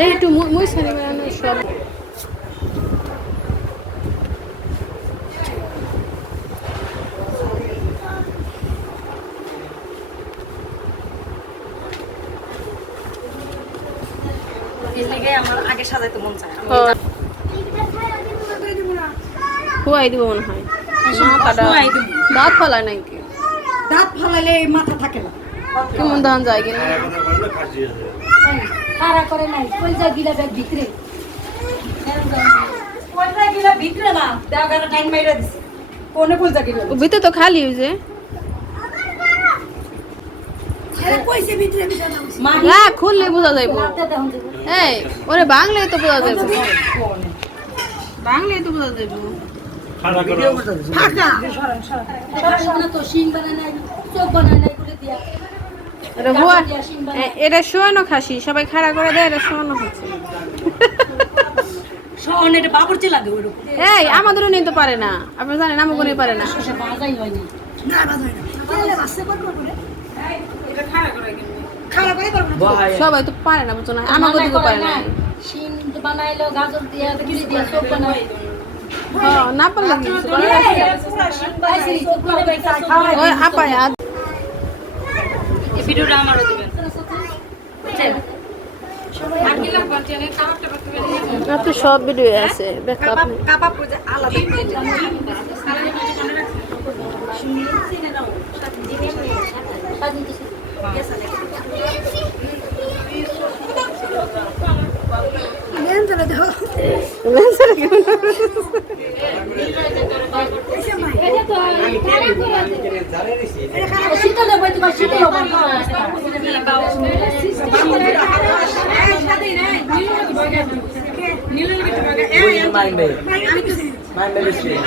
এই একটু মুই- মুই সারি বানানো সব। মন হ্যাঁ। খুয়াই দিব মনে হয়। দাঁত ফলায় নাকি দাঁত ফালাইলে মাথা থাকে না। কেমন ধান যায় কিনা? খাড়া করে নাই। কলজা গিলা ব্যাগ ভিতরে। কোনটা গিলা ভিতরে না দেওয়ার টাইম মাইরা দিছে। কোনে গিলা? ভিতরে তো খালি মা না খুললে বোঝা যাইব। এই ওরে বাংলায় তো বোঝা যাইব। বাংলায় তো বোঝা যাইব। ফাঁকা। তো শিং বানায় নাই চোখ বানায় নাই করে দিয়া। এটা শোয়ানো খাসি সবাই খাড়া করে দেয় এটা শোয়ানো হচ্ছে বাবুর্চি এই আমাদেরও নিতে পারে না আপনি জানেন আমাকে নিতে পারে না। সবাই তো পারে না বুঝছ না? আমাকে দিতে পারে না। বানাইলো গাজর দিয়া গিলি দিয়া চোখ বানাই না পারলে কি কিছু করার আছে? ওই আপায় আদ এই ভিডিওটা আমারও দিবেন। তো সব ভিডিও আছে। করে আলাদা।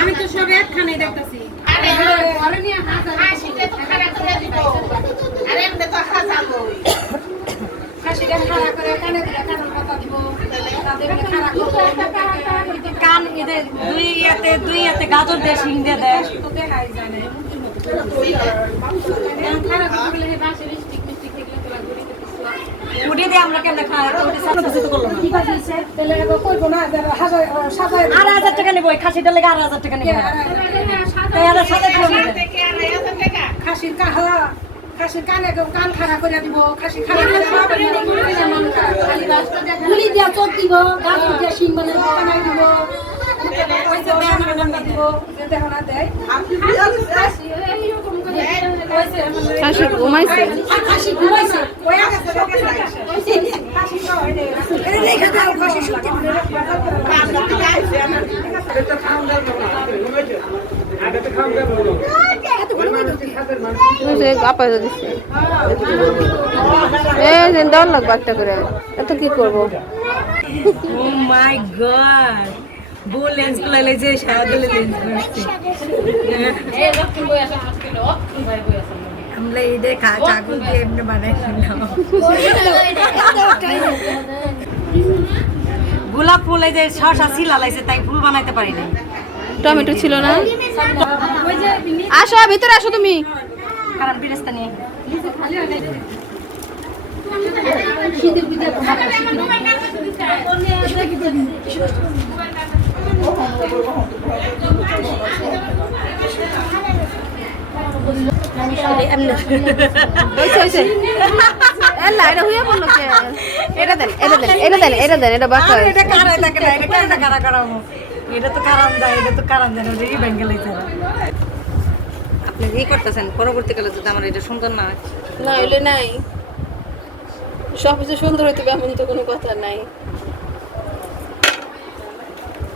আমি তো সব একখানে দেখতেছি। কান এদের দুই ইয়াতে দুই ইয়াতে গাজর দিয়ে শিং দিয়ে দেয় তো উঠে সামনে কিছু তো করলাম না আড়াই হাজার টাকা নেব খাসিটা লেগে আড়াই হাজার টাকা নেব। খাসির কাহা খাসির কানে কান খাড়া করে দিব খাসি খাড়া করে দিয়া চোখ দিব গাজর দিয়া শিং বানাই দিব। বানাই দিব যে দেখো না দেয় খাসি ঘুমাইছে খাসি ঘুমাইছে ওয়া গেছে খাসি তো না এর লেখা দাও খাসি শুনতে বুঝে আপায় দিচ্ছে এই যে ডর লাগবে একটা করে। এত কি করব? মাই গড বউ লেন্স যে সারা দিলে লেন্স আমরা চাকু দিয়ে এমনি বানাই গোলাপ ফুল এই যে শসা শিলা লাইছে তাই ফুল বানাইতে পারি না টমেটো ছিল না? আসো ভিতরে আসো তুমি। কারণ বিরেস্তা নিয়ে শীতের এটা তো কারণ এটা তো কারণ আপনি কি করতেছেন পরবর্তীকালে যদি আমার এটা সুন্দর না না নাই। সব কিছু সুন্দর হইতে হবে, এমন তো কোনো কথা নাই।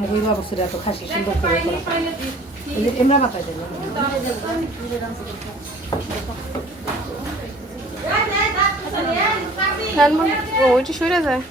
আমাকে এই বাবসুরে এত খাসি সুন্দর করে এমরা মাথায় দেন। হ্যাঁ, ওইটি সরে যায়।